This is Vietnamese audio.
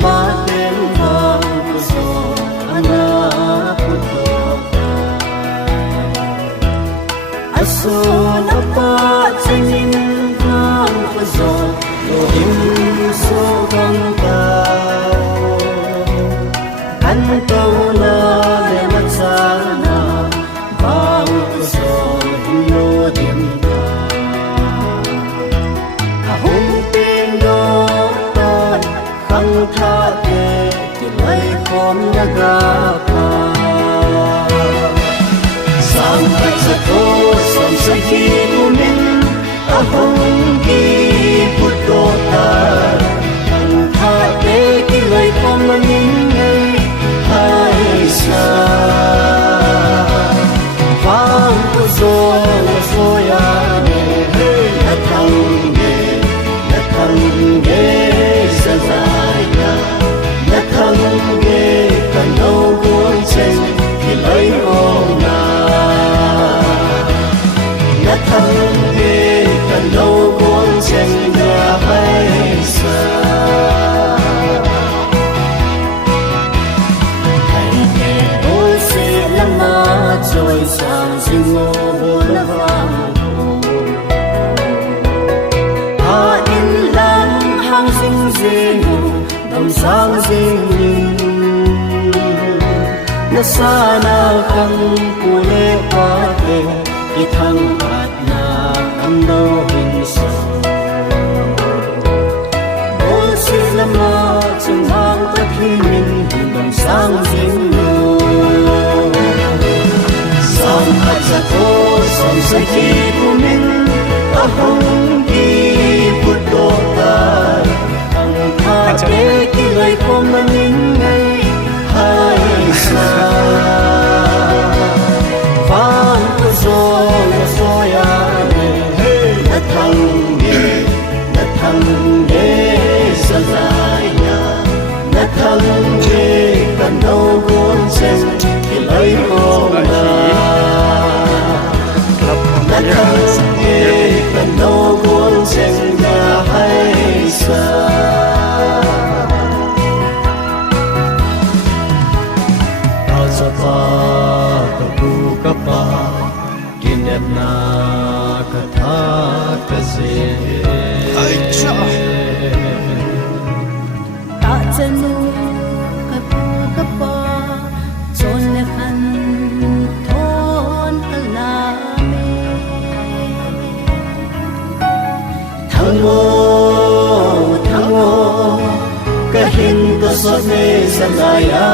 paten bang so ana puto aso na pa chingin bang so lo him so bang ta an to na le matsana bang so lo dim tha ke ki lai khom na ga pa sam hai sa ko sam sa ki mu min a hong ki put do ta tha ke ki lai khom na min ngai hai sa vang ko zo so ya ne na thang ge sa za sang ding na sana khang pule pa te ki thang at na am do hin so bol si lama chung hang ta khi min hin dom sang ding sang at sa ko som sa ki ku min a hong ki put do ta ke ki lai khom na min ngai hai sa van ko zo so ya ne na thang ge sa za ya na thang ge kan no gon chen ki lai khom na thang ge kan no gon chen ya hai sa kapa kinna katha kase ta chanu kapa chon le khan thon ala me thango kahin to so me sanaya